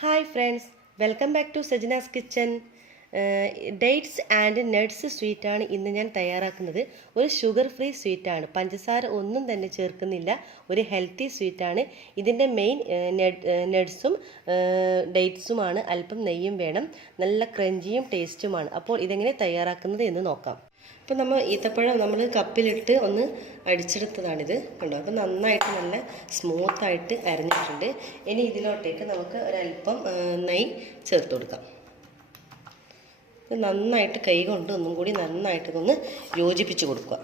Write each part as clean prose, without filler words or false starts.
Hi friends, welcome back to Sajna's kitchen. Dates and nuts സ്വീറ്റാണ് ഇന്ന് ഞാൻ തയ്യാറാക്കുന്നത്. ഒരു ഷുഗർ ഫ്രീ സ്വീറ്റാണ്, പഞ്ചസാര ഒന്നും തന്നെ ചേർക്കുന്നില്ല. ഒരു ഹെൽത്തി സ്വീറ്റാണ്. ഇതിൻ്റെ മെയിൻ നട്ട്സും ഡേറ്റ്സുമാണ്. അല്പം നെയ്യും വേണം. നല്ല ക്രഞ്ചിയും ടേസ്റ്റുമാണ്. അപ്പോൾ ഇതെങ്ങനെ തയ്യാറാക്കുന്നത് എന്ന് നോക്കാം. അപ്പോൾ നമ്മൾ ഈത്തപ്പഴം നമ്മൾ കപ്പിലിട്ട് ഒന്ന് അടിച്ചെടുത്തതാണിത്, കണ്ടോ. അപ്പോൾ നന്നായിട്ട് നല്ല സ്മൂത്തായിട്ട് അരഞ്ഞിട്ടുണ്ട്. ഇനി ഇതിലോട്ടേക്ക് നമുക്ക് ഒരല്പം നെയ്യ് ചേർത്ത് കൊടുക്കാം. ഇത് നന്നായിട്ട് കൈ കൊണ്ട് ഒന്നും കൂടി നന്നായിട്ട് ഇതൊന്ന് യോജിപ്പിച്ച് കൊടുക്കുക.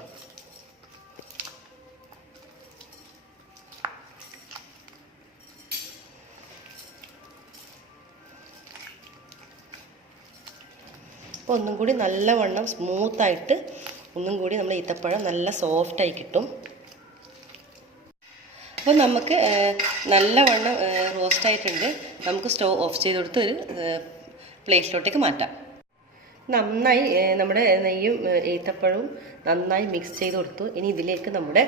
അപ്പോൾ ഒന്നും കൂടി നല്ലവണ്ണം സ്മൂത്തായിട്ട് ഒന്നും കൂടി നമ്മൾ ഈത്തപ്പഴം നല്ല സോഫ്റ്റായി കിട്ടും. അപ്പോൾ നമുക്ക് നല്ലവണ്ണം റോസ്റ്റായിട്ടുണ്ട്. നമുക്ക് സ്റ്റവ് ഓഫ് ചെയ്ത് കൊടുത്ത് ഒരു പ്ലേറ്റിലോട്ടേക്ക് മാറ്റാം. നന്നായി നമ്മുടെ നെയ്യും ഈത്തപ്പഴവും നന്നായി മിക്സ് ചെയ്ത് കൊടുത്തു. ഇനി ഇതിലേക്ക് നമ്മുടെ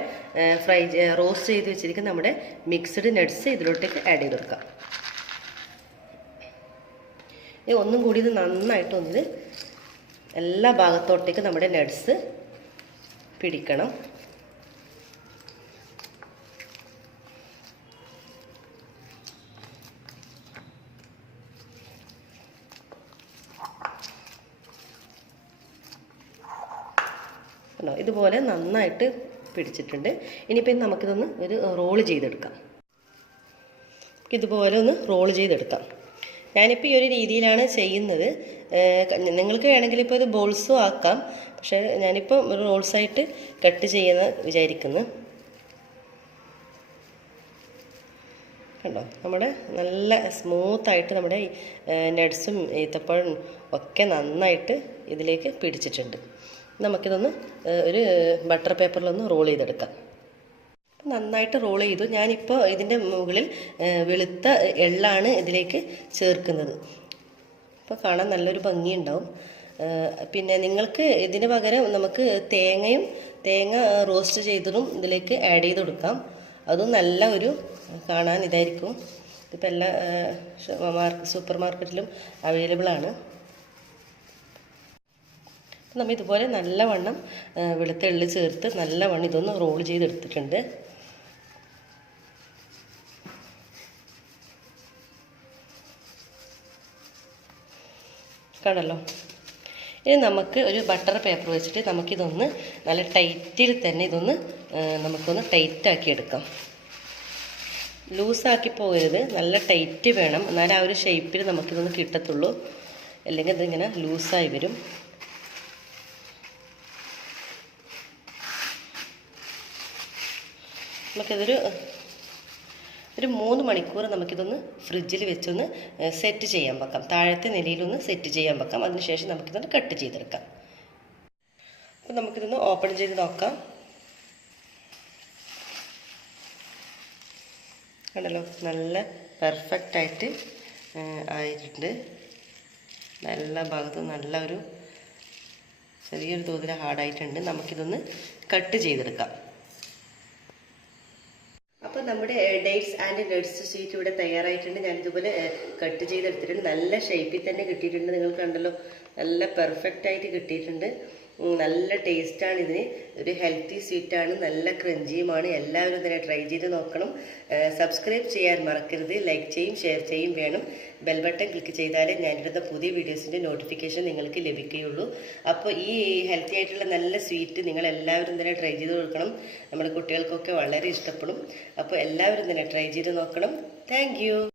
റോസ്റ്റ് ചെയ്ത് വെച്ചിരിക്കുന്ന നമ്മുടെ മിക്സ്ഡ് നട്ട്സ് ഇതിലോട്ടേക്ക് ആഡ് ചെയ്ത് കൊടുക്കാം. ഇനി ഒന്നും കൂടി ഇത് നന്നായിട്ട് ഒന്നിത് എല്ലാ ഭാഗത്തോട്ടേക്ക് നമ്മുടെ നട്ട്സ് പിടിക്കണം. ഇതുപോലെ നന്നായിട്ട് പിടിച്ചിട്ടുണ്ട്. ഇനിയിപ്പോൾ നമുക്കിതൊന്ന് ഒരു റോള് ചെയ്തെടുക്കാം. ഇതുപോലെ ഒന്ന് റോള് ചെയ്തെടുക്കാം. ഞാനിപ്പോൾ ഈ ഒരു രീതിയിലാണ് ചെയ്യുന്നത്. നിങ്ങൾക്ക് വേണമെങ്കിൽ ഇപ്പോൾ ഇത് ബോൾസും ആക്കാം, പക്ഷേ ഞാനിപ്പോൾ ഒരു റോൾസായിട്ട് കട്ട് ചെയ്യുന്ന വിചാരിക്കുന്നു. കണ്ടോ, നമ്മുടെ നല്ല സ്മൂത്തായിട്ട് നമ്മുടെ നട്ട്സും ഈത്തപ്പഴം ഒക്കെ നന്നായിട്ട് ഇതിലേക്ക് പിടിച്ചിട്ടുണ്ട്. നമുക്കിതൊന്ന് ഒരു ബട്ടർ പേപ്പറിലൊന്ന് റോൾ ചെയ്തെടുക്കാം. നന്നായിട്ട് റോൾ ചെയ്തു. ഞാനിപ്പോൾ ഇതിൻ്റെ മുകളിൽ വെളുത്ത എള്ളാണ് ഇതിലേക്ക് ചേർക്കുന്നത്. അപ്പോൾ കാണാൻ നല്ലൊരു ഭംഗിയുണ്ടാവും. പിന്നെ നിങ്ങൾക്ക് ഇതിന് പകരം നമുക്ക് തേങ്ങ റോസ്റ്റ് ചെയ്തതും ഇതിലേക്ക് ആഡ് ചെയ്ത് കൊടുക്കാം. അതും നല്ല ഒരു കാണാൻ ഇതായിരിക്കും. ഇതിപ്പോൾ എല്ലാ സൂപ്പർ മാർക്കറ്റിലും അവൈലബിൾ ആണ്. നമ്മൾ ഇതുപോലെ നല്ലവണ്ണം വെളുത്ത എള്ള് ചേർത്ത് നല്ലവണ്ണം ഇതൊന്ന് റോൾ ചെയ്തെടുത്തിട്ടുണ്ട്. കാണല്ലോ. ഇനി നമുക്ക് ഒരു ബട്ടർ പേപ്പർ വെച്ചിട്ട് നമുക്കിതൊന്ന് നല്ല ടൈറ്റിൽ തന്നെ ഇതൊന്ന് നമുക്കൊന്ന് ടൈറ്റാക്കി എടുക്കാം. ലൂസാക്കി പോകരുത്, നല്ല ടൈറ്റ് വേണം. എന്നാലും ആ ഒരു ഷേപ്പിൽ നമുക്കിതൊന്ന് കിട്ടത്തുള്ളൂ. അല്ലെങ്കിൽ ഇതിങ്ങനെ ലൂസായി വരും. നമുക്കിതൊരു 3 മണിക്കൂർ നമുക്കിതൊന്ന് ഫ്രിഡ്ജിൽ വെച്ചൊന്ന് സെറ്റ് ചെയ്യാൻ വെക്കാം. താഴത്തെ നിലയിലൊന്ന് സെറ്റ് ചെയ്യാൻ വെക്കാം. അതിനുശേഷം നമുക്കിതൊന്ന് കട്ട് ചെയ്തെടുക്കാം. അപ്പം നമുക്കിതൊന്ന് ഓപ്പൺ ചെയ്ത് നോക്കാം. കണ്ടല്ലോ, നല്ല പെർഫെക്റ്റായിട്ട് ആയിട്ടുണ്ട്. നല്ല ഭാഗത്ത് നല്ല ഒരു ചെറിയൊരു തോതിൽ ഹാർഡായിട്ടുണ്ട്. നമുക്കിതൊന്ന് കട്ട് ചെയ്തെടുക്കാം. അപ്പോൾ നമ്മുടെ ഡേറ്റ്സ് ആൻഡ് നട്ട്സ് സ്വീറ്റ് ഇവിടെ തയ്യാറായിട്ടുണ്ട്. ഞാനിതുപോലെ കട്ട് ചെയ്തെടുത്തിട്ടുണ്ട്. നല്ല ഷേപ്പിൽ തന്നെ കിട്ടിയിട്ടുണ്ട്. നിങ്ങൾ കണ്ടല്ലോ, നല്ല പെർഫെക്റ്റായിട്ട് കിട്ടിയിട്ടുണ്ട്. നല്ല ടേസ്റ്റാണ് ഇതിന്. ഒരു ഹെൽത്തി സ്വീറ്റാണ്, നല്ല ക്രഞ്ചിയുമാണ്. എല്ലാവരും തന്നെ ട്രൈ ചെയ്ത് നോക്കണം. സബ്സ്ക്രൈബ് ചെയ്യാൻ മറക്കരുത്. ലൈക്ക് ചെയ്യും ഷെയർ ചെയ്യും വേണം. ബെൽ ബട്ടൺ ക്ലിക്ക് ചെയ്താലേ ഞാനിടുന്ന പുതിയ വീഡിയോസിൻ്റെ നോട്ടിഫിക്കേഷൻ നിങ്ങൾക്ക് ലഭിക്കുകയുള്ളൂ. അപ്പോൾ ഈ ഹെൽത്തി ആയിട്ടുള്ള നല്ല സ്വീറ്റ് നിങ്ങൾ എല്ലാവരും തന്നെ ട്രൈ ചെയ്ത് കൊടുക്കണം. നമ്മുടെ കുട്ടികൾക്കൊക്കെ വളരെ ഇഷ്ടപ്പെടും. അപ്പോൾ എല്ലാവരും തന്നെ ട്രൈ ചെയ്ത് നോക്കണം. താങ്ക്